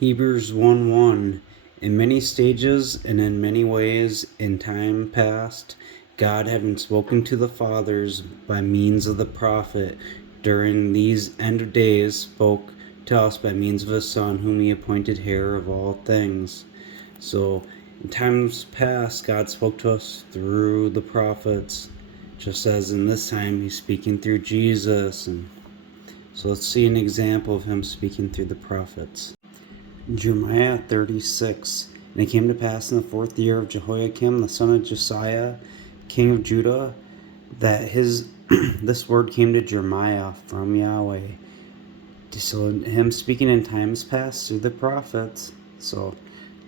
Hebrews 1:1. In many stages and in many ways in time past, God, having spoken to the fathers by means of the prophet, during these end of days spoke to us by means of his Son, whom he appointed heir of all things. So in times past, God spoke to us through the prophets, just as in this time he's speaking through Jesus. And so let's see an example of him speaking through the prophets. Jeremiah 36. And it came to pass in the 4th year of Jehoiakim the son of Josiah, king of Judah, that this word came to Jeremiah from Yahweh. So him speaking in times past through the prophets. So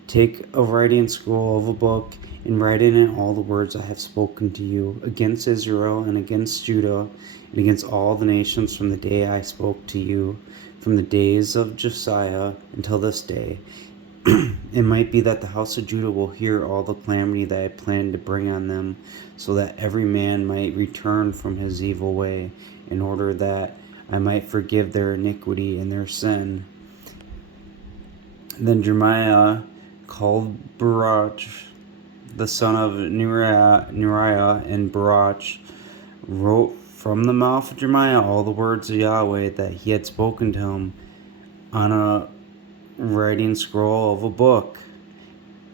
take a writing scroll of a book and write in it all the words I have spoken to you against Israel and against Judah and against all the nations from the day I spoke to you, from the days of Josiah until this day. It might be that the house of Judah will hear all the calamity that I planned to bring on them, so that every man might return from his evil way, in order that I might forgive their iniquity and their sin. Then Jeremiah called Baruch, the son of Neriah, and Baruch wrote from the mouth of Jeremiah all the words of Yahweh that he had spoken to him on a writing scroll of a book.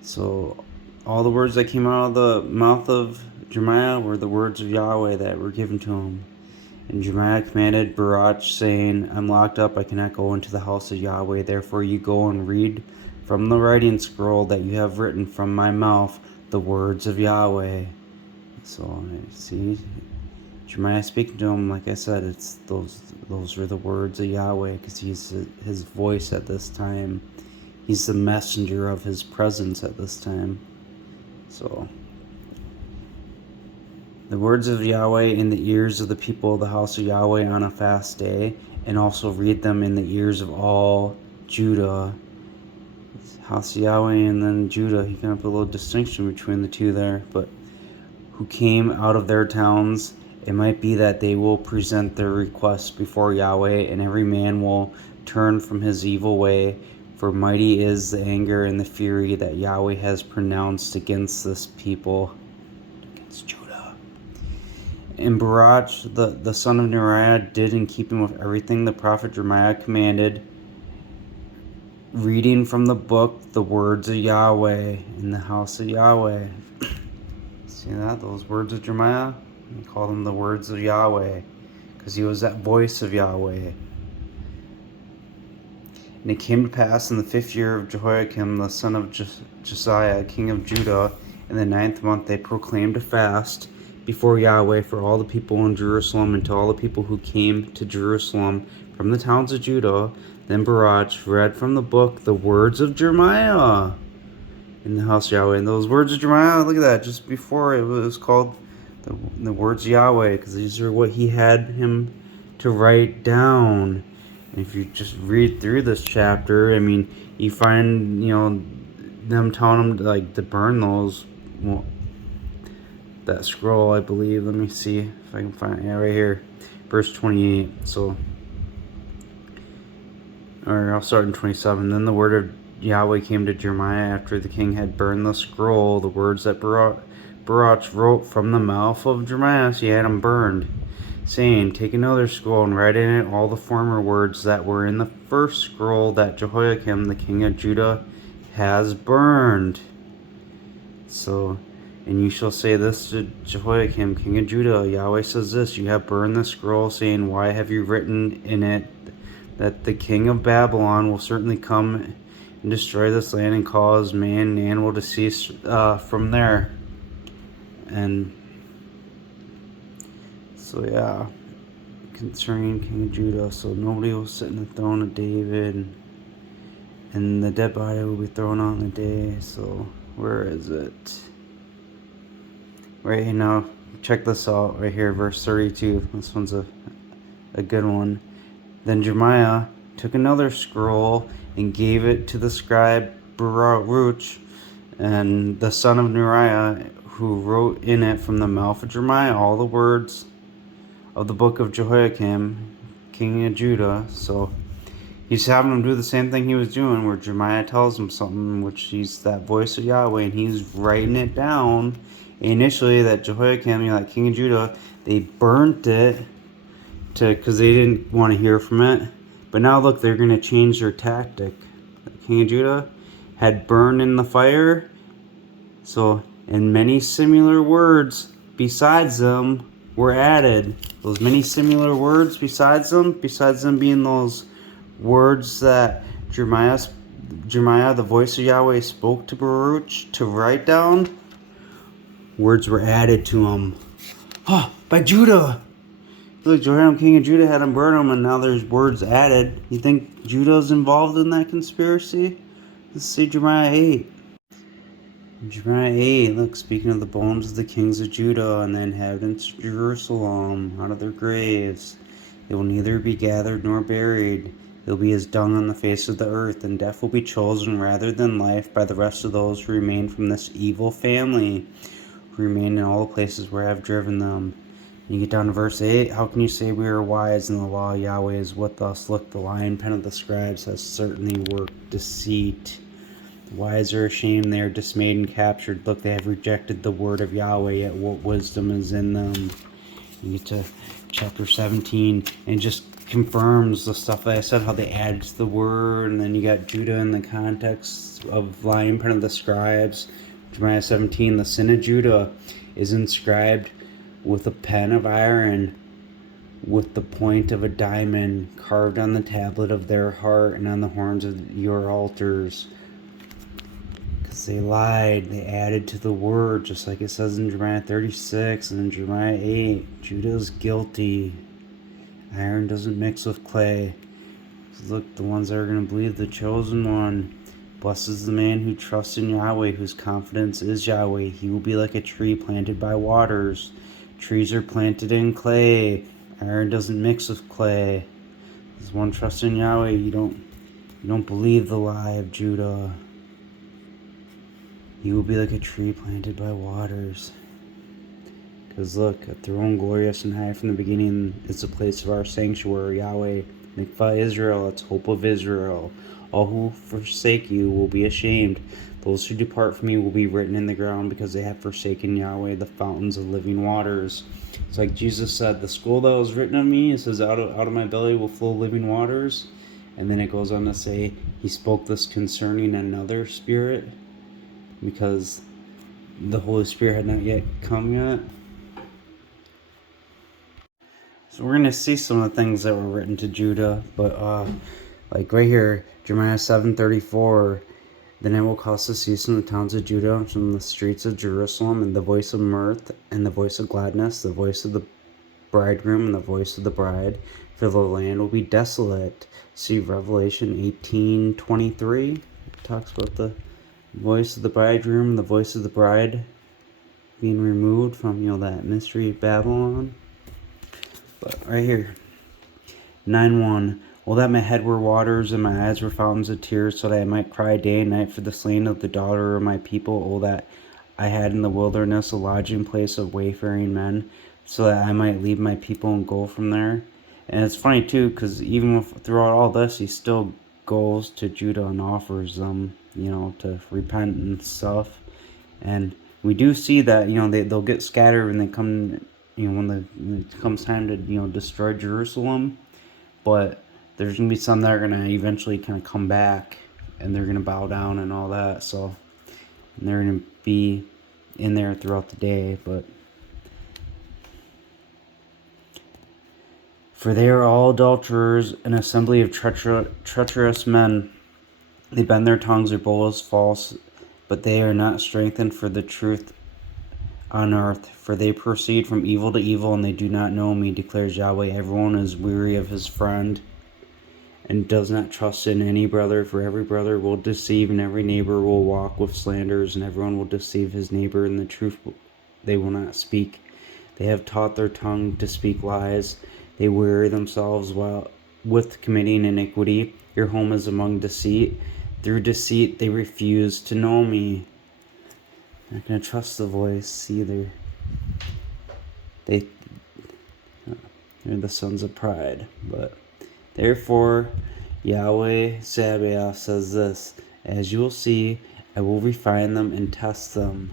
So all the words that came out of the mouth of Jeremiah were the words of Yahweh that were given to him. And Jeremiah commanded Baruch, saying, I'm locked up, I cannot go into the house of Yahweh. Therefore you go and read from the writing scroll that you have written from my mouth the words of Yahweh. So see, Jeremiah speaking to him, like I said, it's those are the words of Yahweh, because he's his voice at this time. He's the messenger of his presence at this time. So the words of Yahweh in the ears of the people of the house of Yahweh on a fast day, and also read them in the ears of all Judah. House of Yahweh and then Judah, he kind of put a little distinction between the two there, but who came out of their towns. It might be that they will present their requests before Yahweh, and every man will turn from his evil way, for mighty is the anger and the fury that Yahweh has pronounced against this people, against Judah. And Baruch, the son of Neriah, did in keeping with everything the prophet Jeremiah commanded, reading from the book the words of Yahweh in the house of Yahweh. See that? Those words of Jeremiah? He called them the words of Yahweh, because he was that voice of Yahweh. And it came to pass in the 5th year of Jehoiakim, the son of Josiah, king of Judah, in the 9th month they proclaimed a fast before Yahweh for all the people in Jerusalem, and to all the people who came to Jerusalem from the towns of Judah. Then Baruch read from the book the words of Jeremiah in the house of Yahweh. And those words of Jeremiah, look at that, just before it was called the words of Yahweh, because these are what he had him to write down. And if you just read through this chapter, I mean, you find, them telling him to burn those, that scroll, I believe. Let me see if I can find it. Yeah, right here, verse 28. So, or I'll start in 27. Then the word of Yahweh came to Jeremiah after the king had burned the scroll, the words that Baruch wrote from the mouth of Jeremiah. So he had them burned, saying, take another scroll and write in it all the former words that were in the first scroll that Jehoiakim, the king of Judah, has burned. So, and you shall say this to Jehoiakim, king of Judah, Yahweh says this, you have burned the scroll, saying, why have you written in it that the king of Babylon will certainly come and destroy this land and cause man and animal to cease from there. And so yeah, concerning king of Judah, so nobody will sit in the throne of David, and the dead body will be thrown out in the day. So where is it? Right now, check this out right here, verse 32. This one's a good one. Then Jeremiah took another scroll and gave it to the scribe Baruch, and the son of Neriah, who wrote in it from the mouth of Jeremiah all the words of the book of Jehoiakim, king of Judah. So He's having him do the same thing he was doing, where Jeremiah tells him something, which he's that voice of Yahweh, and he's writing it down. Initially, that Jehoiakim, that king of Judah, they burnt it because they didn't want to hear from it. But now look, they're going to change their tactic. The king of Judah had burned in the fire, so and many similar words besides them were added. Those many similar words besides them being those words that Jeremiah, the voice of Yahweh, spoke to Baruch to write down, words were added to him. Oh, by Judah! Look, Jehoram, king of Judah, had him burn him, and now there's words added. You think Judah's involved in that conspiracy? Let's see Jeremiah 8. Jeremiah 8, look, speaking of the bones of the kings of Judah and the inhabitants of Jerusalem out of their graves, they will neither be gathered nor buried. They will be as dung on the face of the earth, and death will be chosen rather than life by the rest of those who remain from this evil family, who remain in all the places where I have driven them. You get down to verse 8. How can you say we are wise, and the law of Yahweh is with us? Look, the lying pen of the scribes has certainly worked deceit. The wise are ashamed, they are dismayed and captured. Look, they have rejected the word of Yahweh, yet what wisdom is in them? You get to chapter 17, and just confirms the stuff that I said, how they added to the word, and then you got Judah in the context of lying pen of the scribes. Jeremiah 17, the sin of Judah is inscribed with a pen of iron, with the point of a diamond, carved on the tablet of their heart and on the horns of your altars. Because they lied, they added to the word, just like it says in Jeremiah 36 and in Jeremiah 8. Judah is guilty. Iron doesn't mix with clay. Look, the ones that are going to believe the chosen one. Blessed is the man who trusts in Yahweh, whose confidence is Yahweh. He will be like a tree planted by waters. Trees are planted in clay. Iron doesn't mix with clay. There's one trust in Yahweh. You don't believe the lie of Judah. He will be like a tree planted by waters. Because look, a throne glorious and high from the beginning is the place of our sanctuary, Yahweh. Mikvah Israel, it's hope of Israel. All who forsake you will be ashamed. Those who depart from you will be written in the ground, because they have forsaken Yahweh, the fountains of living waters. It's like Jesus said, the scroll that was written on me, it says, out of my belly will flow living waters. And then it goes on to say, he spoke this concerning another spirit, because the Holy Spirit had not yet come yet. So we're going to see some of the things that were written to Judah, but like right here, Jeremiah 7:34, then it will cause to cease from the towns of Judah, from the streets of Jerusalem, and the voice of mirth, and the voice of gladness, the voice of the bridegroom, and the voice of the bride, for the land will be desolate. See Revelation 18:23, it talks about the voice of the bridegroom, and the voice of the bride being removed from, that mystery of Babylon. But right here, 9:1. Oh, that my head were waters and my eyes were fountains of tears, so that I might cry day and night for the slain of the daughter of my people. Oh, that I had in the wilderness a lodging place of wayfaring men, so that I might leave my people and go from there. And it's funny too, because even throughout all this, he still goes to Judah and offers them, to repent and stuff. And we do see that, they'll get scattered when they come, when it comes time to, destroy Jerusalem. But there's going to be some that are going to eventually kind of come back, and they're going to bow down and all that. So, and they're going to be in there throughout the day. But for they are all adulterers, an assembly of treacherous men. They bend their tongues, their bow is false, but they are not strengthened for the truth on earth. For they proceed from evil to evil, and they do not know me, declares Yahweh. Everyone is weary of his friend, and does not trust in any brother, for every brother will deceive, and every neighbor will walk with slanders, and everyone will deceive his neighbor, and the truth they will not speak. They have taught their tongue to speak lies. They weary themselves with committing iniquity. Your home is among deceit. Through deceit they refuse to know me. Not going to trust the voice either. They're the sons of pride. But therefore, Yahweh Sabaoth says this, as you will see, I will refine them and test them.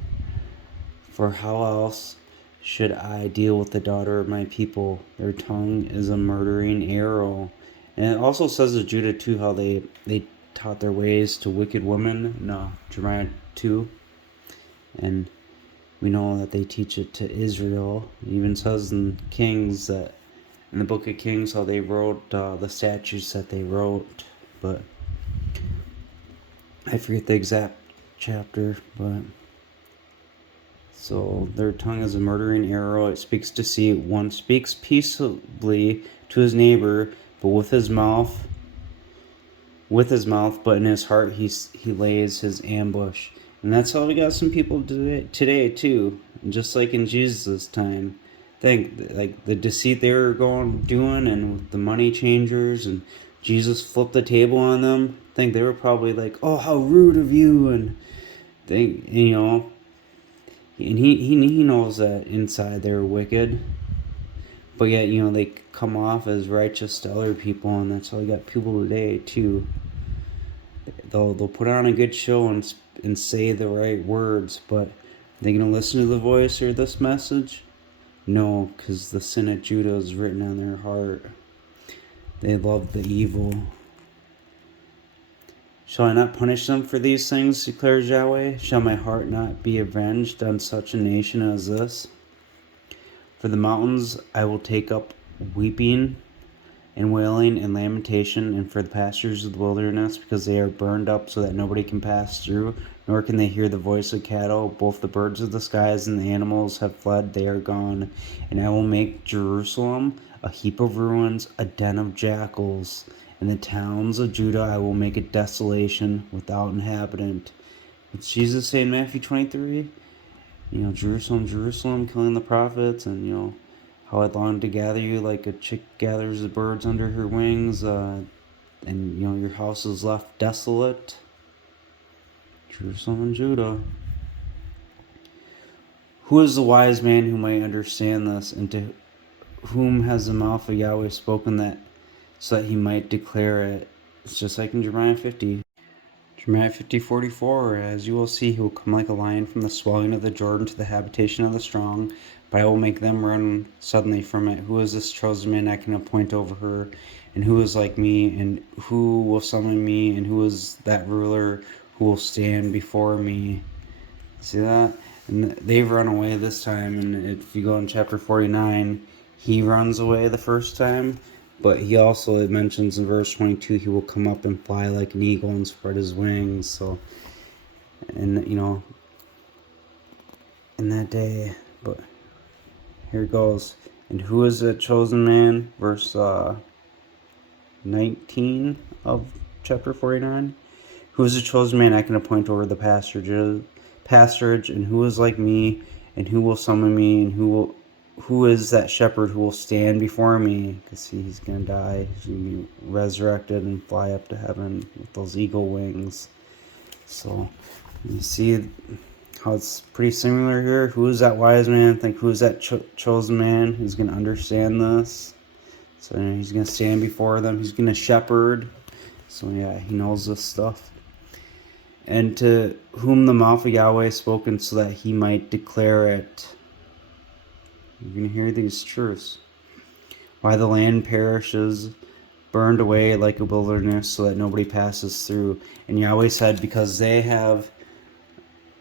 For how else should I deal with the daughter of my people? Their tongue is a murdering arrow. And it also says of Judah too how they taught their ways to wicked women in Jeremiah 2. And we know that they teach it to Israel. It even says in Kings that in the book of Kings how they wrote the statutes that they wrote. But I forget the exact chapter, but so their tongue is a murdering arrow. It speaks deceit. One speaks peaceably to his neighbor, but with his mouth, but in his heart he lays his ambush. And that's how we got some people today too. Just like in Jesus' time, think like the deceit they were doing, and with the money changers, and Jesus flipped the table on them. I think they were probably like, "Oh, how rude of you!" And and he knows that inside they're wicked, but yet they come off as righteous to other people, and that's how we got people today too. They'll put on a good show and say the right words, but are they gonna listen to the voice or this message? No, because the sin of Judah is written on their heart. They love the evil. Shall I not punish them for these things, declares Yahweh? Shall my heart not be avenged on such a nation as this? For the mountains I will take up weeping and wailing and lamentation, and for the pastures of the wilderness, because they are burned up so that nobody can pass through, nor can they hear the voice of cattle. Both the birds of the skies and the animals have fled, they are gone. And I will make Jerusalem a heap of ruins, a den of jackals. And the towns of Judah I will make a desolation without inhabitant. What's Jesus say in Matthew 23? Jerusalem, Jerusalem, killing the prophets, and how I long to gather you like a chick gathers the birds under her wings, and your house is left desolate. Jerusalem and Judah. Who is the wise man who might understand this, and to whom has the mouth of Yahweh spoken that, so that he might declare it? It's just like in Jeremiah 50. Jeremiah 50:44, as you will see, he will come like a lion from the swelling of the Jordan to the habitation of the strong, but I will make them run suddenly from it. Who is this chosen man I can appoint over her? And who is like me? And who will summon me? And who is that ruler who will stand before me? See that? And they've run away this time, and if you go in chapter 49, he runs away the first time. But he also, it mentions in verse 22, he will come up and fly like an eagle and spread his wings. So, and in that day, but here it goes. And who is the chosen man? Verse 19 of chapter 49. Who is the chosen man I can appoint over the pasturage, and who is like me, and who will summon me, and who is that shepherd who will stand before me? Because he's going to die. He's going to be resurrected and fly up to heaven with those eagle wings. So you see how it's pretty similar here. Who is that wise man? Think who is that chosen man who's going to understand this? So he's going to stand before them. He's going to shepherd. So yeah, he knows this stuff. And to whom the mouth of Yahweh spoken so that he might declare it. You're going to hear these truths. Why the land perishes, burned away like a wilderness, so that nobody passes through. And Yahweh said, because they have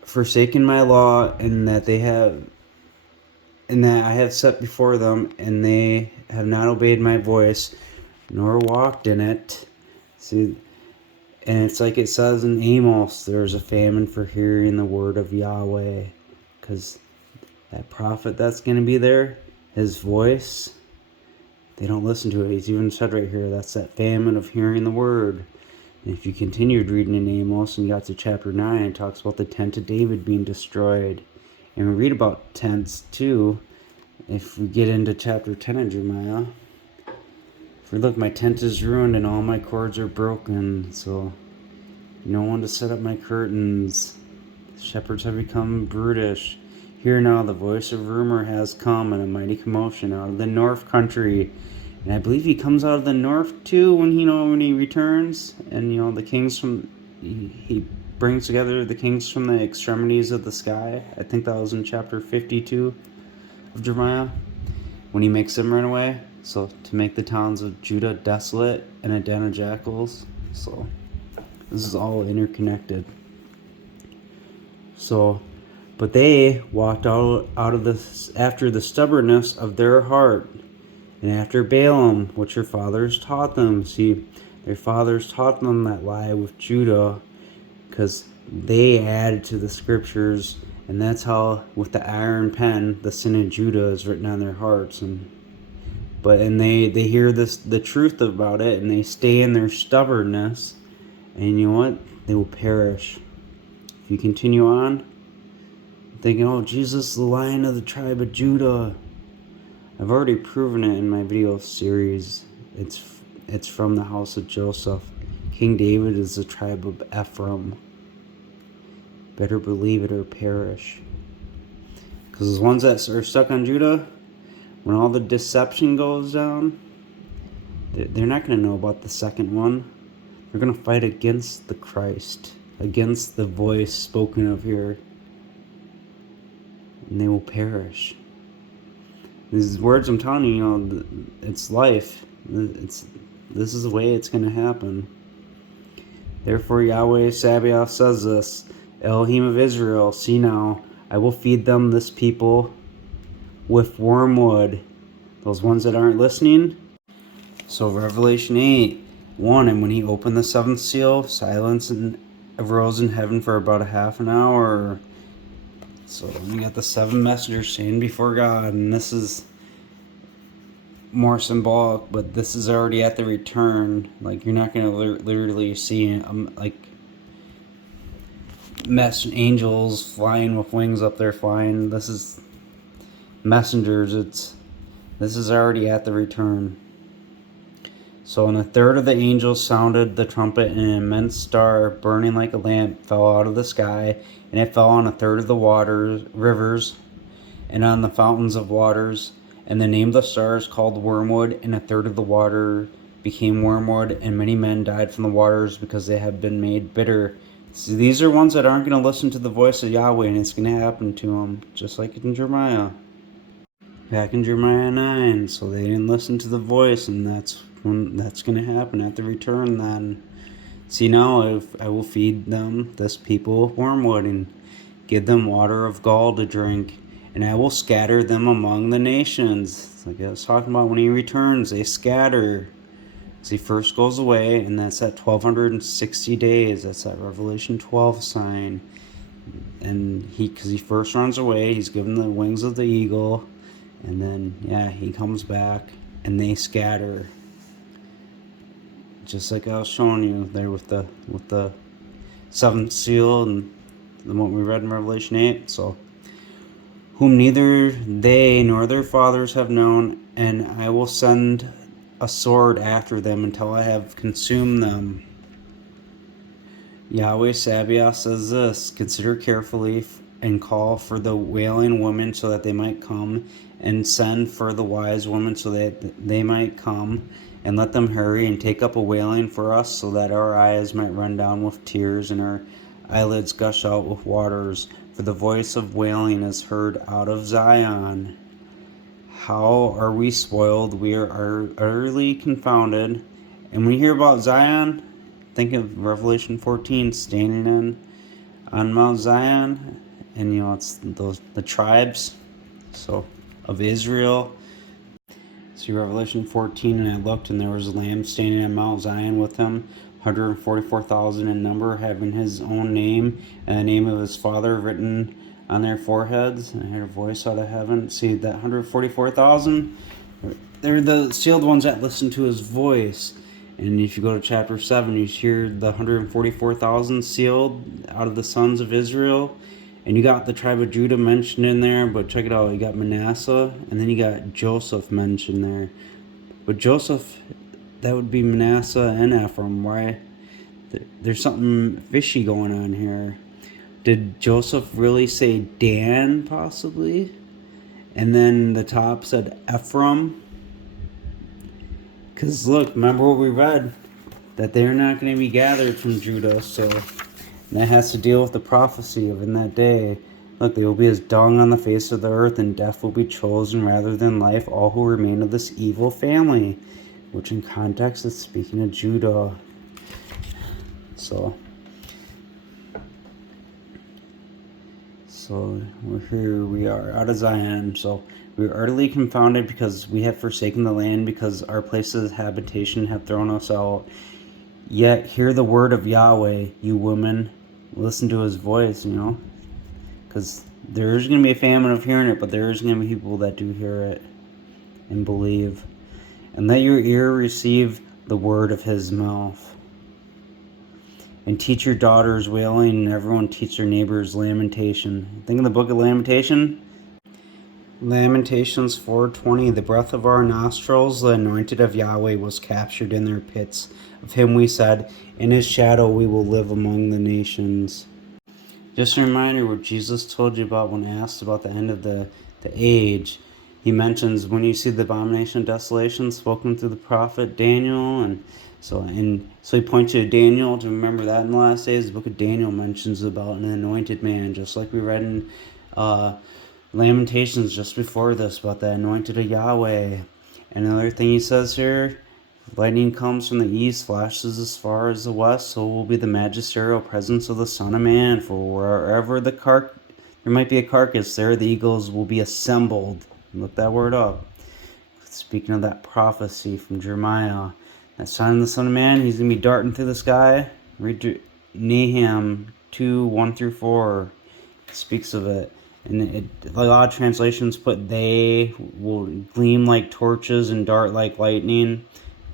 forsaken my law, and that I have set before them, and they have not obeyed my voice, nor walked in it. See, and it's like it says in Amos, there's a famine for hearing the word of Yahweh, because that prophet that's going to be there, his voice, they don't listen to it. He's even said right here, that's that famine of hearing the word. And if you continued reading in Amos and you got to chapter 9, it talks about the tent of David being destroyed. And we read about tents too, if we get into chapter 10 of Jeremiah. For look, my tent is ruined and all my cords are broken, so no one to set up my curtains. The shepherds have become brutish. Hear now, the voice of rumor has come, and a mighty commotion out of the north country. And I believe he comes out of the north too when when he returns. And the kings from he brings together the kings from the extremities of the sky. I think that was in chapter 52 of Jeremiah when he makes them run away. So to make the towns of Judah desolate and a den of jackals. So this is all interconnected. So, but they walked out of this after the stubbornness of their heart, and after Balaam, which their fathers taught them. See, their fathers taught them that lie with Judah, because they added to the scriptures, and that's how, with the iron pen, the sin of Judah is written on their hearts. And they hear the truth about it, and they stay in their stubbornness, and you know what? They will perish. If you continue on, thinking, oh, Jesus, the Lion of the tribe of Judah. I've already proven it in my video series. It's from the house of Joseph. King David is the tribe of Ephraim. Better believe it or perish. Because the ones that are stuck on Judah, when all the deception goes down, they're not going to know about the second one. They're going to fight against the Christ, against the voice spoken of here. And they will perish. These words I'm telling you, it's life. This is the way it's going to happen. Therefore Yahweh Sabaoth says this, Elohim of Israel, see now, I will feed them, this people, with wormwood. Those ones that aren't listening. So Revelation 8:1, and when he opened the seventh seal, silence arose in heaven for about a half an hour. So you got the seven messengers standing before God, and this is more symbolic, but this is already at the return. Like, you're not going to literally see like angels flying with wings up there flying. This is messengers. This is already at the return. So, and a third of the angels sounded the trumpet, and an immense star, burning like a lamp, fell out of the sky, and it fell on a third of the rivers, and on the fountains of waters. And the name of the star is called Wormwood, and a third of the water became wormwood, and many men died from the waters because they have been made bitter. So these are ones that aren't going to listen to the voice of Yahweh, and it's going to happen to them, just like in Jeremiah. Back in Jeremiah 9, so they didn't listen to the voice, and that's when that's going to happen at the return then. See now, if I will feed them, this people, wormwood, and give them water of gall to drink, and I will scatter them among the nations. Like I was talking about, when he returns, they scatter. As he first goes away, and that's at 1260 days. That's that Revelation 12 sign. And because he first runs away, he's given the wings of the eagle, and then he comes back, and they scatter. Just like I was showing you there with the seventh seal and what we read in Revelation 8. So, whom neither they nor their fathers have known, and I will send a sword after them until I have consumed them. Yahweh Sabaoth says this, consider carefully and call for the wailing women so that they might come, and send for the wise women so that they might come, and let them hurry and take up a wailing for us so that our eyes might run down with tears and our eyelids gush out with waters. For the voice of wailing is heard out of Zion. How are we spoiled? We are utterly confounded. And when you hear about Zion, think of Revelation 14, standing on Mount Zion, and it's the tribes of Israel. See Revelation 14, and I looked, and there was a lamb standing on Mount Zion with him, 144,000 in number, having his own name and the name of his father written on their foreheads. And I heard a voice out of heaven. See that 144,000? They're the sealed ones that listen to his voice. And if you go to chapter 7, you hear the 144,000 sealed out of the sons of Israel. And you got the tribe of Judah mentioned in there, but check it out. You got Manasseh, and then you got Joseph mentioned there. But Joseph, that would be Manasseh and Ephraim, right? There's something fishy going on here. Did Joseph really say Dan, possibly? And then the top said Ephraim? Because look, remember what we read? That they're not going to be gathered from Judah, so that has to deal with the prophecy of in that day. Look, they will be as dung on the face of the earth, and death will be chosen rather than life, all who remain of this evil family. Which in context is speaking of Judah. So here we are out of Zion. So we are utterly confounded because we have forsaken the land, because our places of habitation have thrown us out. Yet hear the word of Yahweh, you women. Listen to his voice, because there's going to be a famine of hearing it, but there's going to be people that do hear it and believe. And let your ear receive the word of his mouth. And teach your daughters wailing, and everyone teach their neighbors lamentation. Think of the book of Lamentation. Lamentations 4:20. The breath of our nostrils, the anointed of Yahweh, was captured in their pits. Of him we said, in his shadow we will live among the nations. Just a reminder what Jesus told you about when asked about the end of the age. He mentions when you see the abomination of desolation spoken through the prophet Daniel, and so he points you to Daniel to remember that in the last days. The book of Daniel mentions about an anointed man, just like we read in Lamentations just before this about the anointed of Yahweh. And another thing he says here, lightning comes from the east, flashes as far as the west, so will be the magisterial presence of the Son of Man. For wherever there might be a carcass, there the eagles will be assembled. Look that word up. Speaking of that prophecy from Jeremiah, that sign of the Son of Man, he's going to be darting through the sky. Read Nahum 2:1-4 speaks of it. And a lot of translations put they will gleam like torches and dart like lightning.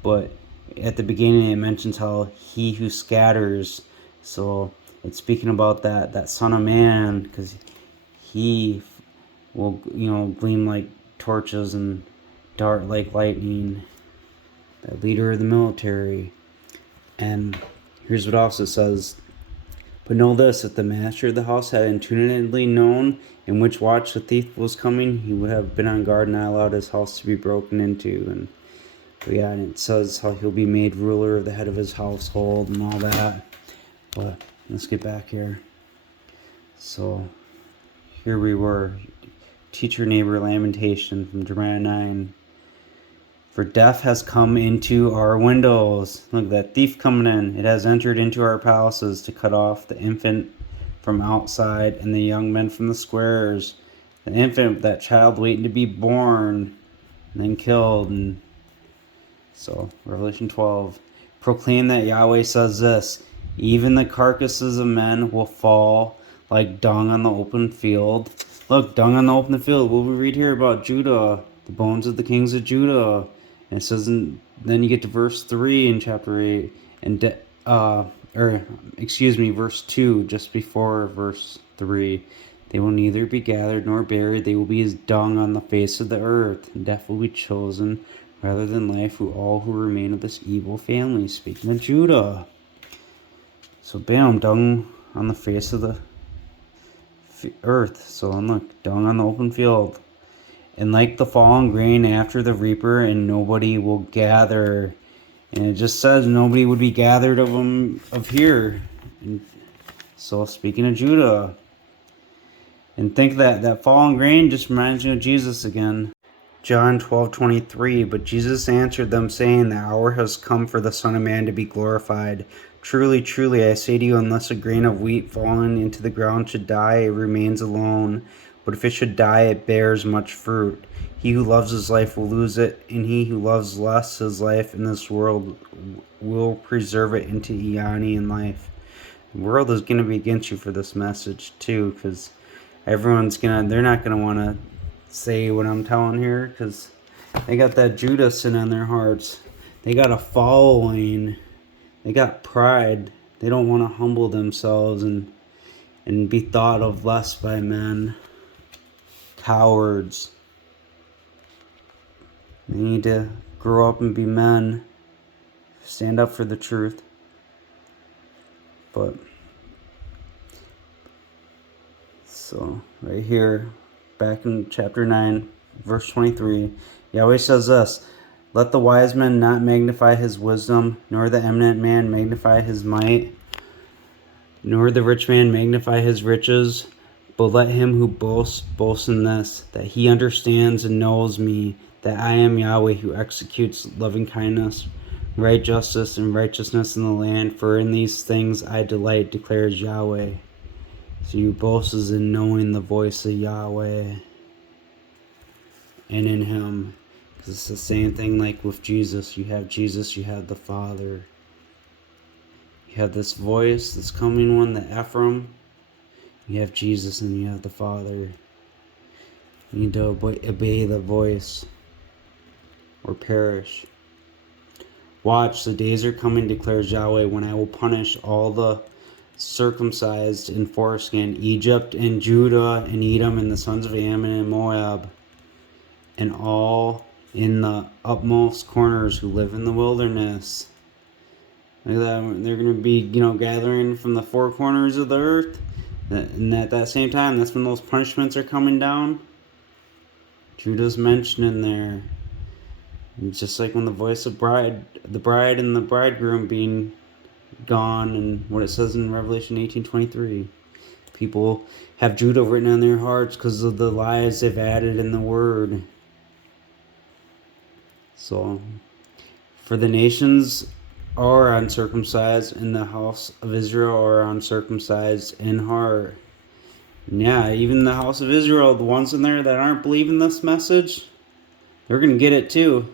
But at the beginning it mentions how he who scatters. So it's speaking about that Son of Man, because he will gleam like torches and dart like lightning. The leader of the military. And here's what else it says. But know this, if the master of the house had intuitively known in which watch the thief was coming, he would have been on guard and not allowed his house to be broken into. And it says how he'll be made ruler of the head of his household and all that. But let's get back here. So here we were. Teach your neighbor lamentation from Jeremiah 9. For death has come into our windows. Look at that thief coming in. It has entered into our palaces to cut off the infant from outside and the young men from the squares. The infant, that child waiting to be born and then killed. And so, Revelation 12. Proclaim that Yahweh says this, even the carcasses of men will fall like dung on the open field. Look, dung on the open field. What we read here about Judah, the bones of the kings of Judah. And it says, then you get to verse 3 in chapter 8, and verse 2, just before verse 3. They will neither be gathered nor buried. They will be as dung on the face of the earth. And death will be chosen rather than life, who all who remain of this evil family. Speaking of Judah. So bam, dung on the face of the earth. So look, dung on the open field. And like the fallen grain after the reaper, and nobody will gather. And it just says nobody would be gathered of them of here. And so speaking of Judah. And think that fallen grain just reminds you of Jesus again. John 12:23. But Jesus answered them, saying, the hour has come for the Son of Man to be glorified. Truly, truly, I say to you, unless a grain of wheat fallen into the ground should die, it remains alone. But if it should die, it bears much fruit. He who loves his life will lose it, and he who loves less his life in this world will preserve it into eonian life. The world is going to be against you for this message too, because they're not going to want to say what I'm telling here, because they got that Judah sin on their hearts. They got a following. They got pride. They don't want to humble themselves and be thought of less by men. Cowards. They need to grow up and be men. Stand up for the truth. But so right here, back in chapter 9, verse 23, Yahweh says this, Let the wise man not magnify his wisdom, nor the eminent man magnify his might, nor the rich man magnify his riches, but let him who boasts boast in this, that he understands and knows me, that I am Yahweh who executes loving kindness, right justice, and righteousness in the land, for in these things I delight, declares Yahweh. So you boast is in knowing the voice of Yahweh and in him. Because it's the same thing like with Jesus. You have Jesus, you have the Father. You have this voice, this coming one, the Ephraim. You have Jesus and you have the Father. You need to obey the voice or perish. Watch, the days are coming, declares Yahweh, when I will punish all the circumcised in foreskin, Egypt and Judah and Edom and the sons of Ammon and Moab, and all in the utmost corners who live in the wilderness. Look at that. They're going to be, gathering from the four corners of the earth. And at that same time, that's when those punishments are coming down. Judah's mentioned in there. It's just like when the voice of the bride and the bridegroom being gone, and what it says in Revelation 18:23. People have Judah written on their hearts because of the lies they've added in the word. So, for the nations are uncircumcised, and the house of Israel are uncircumcised in heart. And yeah, even the house of Israel, the ones in there that aren't believing this message, they're going to get it too.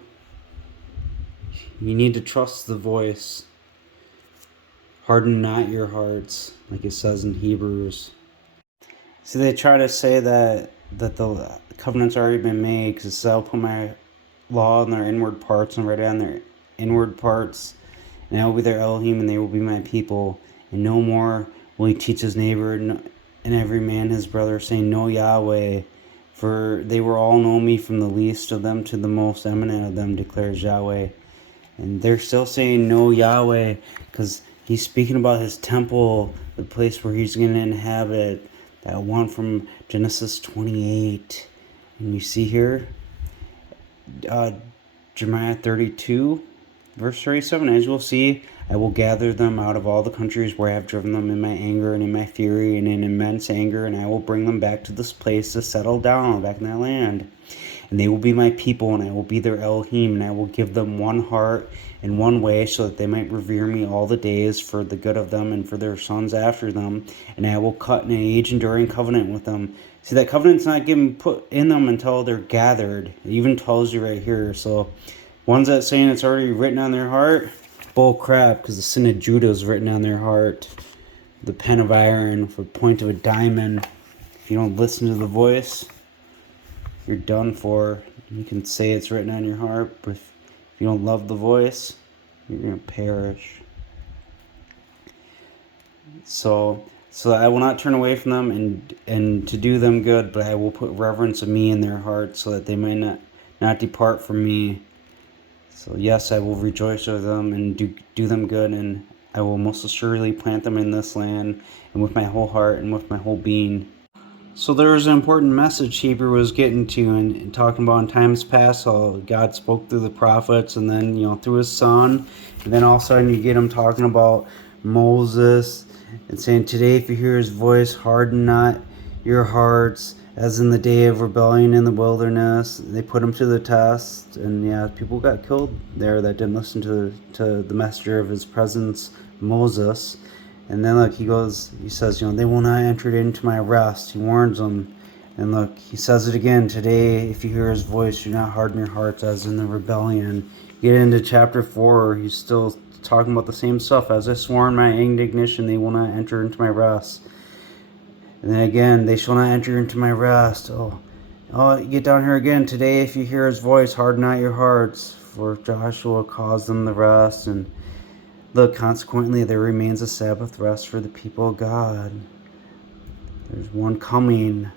You need to trust the voice. Harden not your hearts, like it says in Hebrews. See, they try to say that the covenant's already been made, because it says, I'll put my law in their inward parts and write it on their inward parts, and I will be their Elohim, and they will be my people. And no more will he teach his neighbor and every man his brother, saying, Know Yahweh, for they will all know me, from the least of them to the most eminent of them, declares Yahweh. And they're still saying, Know Yahweh, because he's speaking about his temple, the place where he's going to inhabit, that one from Genesis 28. And you see here, Jeremiah 32, verse 37, as you will see, I will gather them out of all the countries where I have driven them in my anger and in my fury and in immense anger, and I will bring them back to this place to settle down back in that land. And they will be my people, and I will be their Elohim, and I will give them one heart and one way, so that they might revere me all the days for the good of them and for their sons after them. And I will cut an age-enduring covenant with them. See, that covenant's not getting put in them until they're gathered. It even tells you right here. So, ones that saying it's already written on their heart, bull crap, because the sin of Judah is written on their heart. The pen of iron with a point of a diamond. If you don't listen to the voice, you're done for. You can say it's written on your heart, but if you don't love the voice, you're going to perish. So I will not turn away from them and to do them good, but I will put reverence of me in their hearts, so that they may not depart from me. So yes, I will rejoice over them and do them good, and I will most assuredly plant them in this land, and with my whole heart and with my whole being. So there was an important message Hebrew was getting to, and talking about in times past how God spoke through the prophets, and then through his son, and then all of a sudden you get him talking about Moses and saying, today if you hear his voice, harden not your hearts, as in the day of rebellion in the wilderness. They put him to the test, and yeah, people got killed there that didn't listen to the messenger of his presence, Moses. And then look, he says, they will not enter into my rest. He warns them. And look, he says it again, today, if you hear his voice, do not harden your hearts as in the rebellion. Get into chapter 4, he's still talking about the same stuff. As I swore in my indignation, they will not enter into my rest. And then again, they shall not enter into my rest. Oh, get down here again, today, if you hear his voice, harden not your hearts. For Joshua caused them the rest, and look, consequently, there remains a Sabbath rest for the people of God. There's one coming.